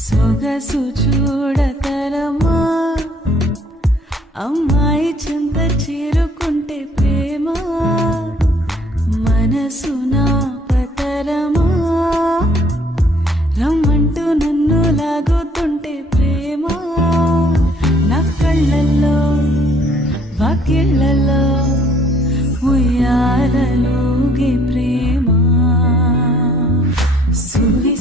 సొగసు చూడతరమా అమ్మాయి చింత చేరుకుంటే ప్రేమ మనసు నా పతరమా రమ్మంటూ నన్ను లాగుతుంటే ప్రేమ నా కళ్ళల్లో వాకిళ్ళల్లో ఉయ్యాలలోగే ప్రేమ సువి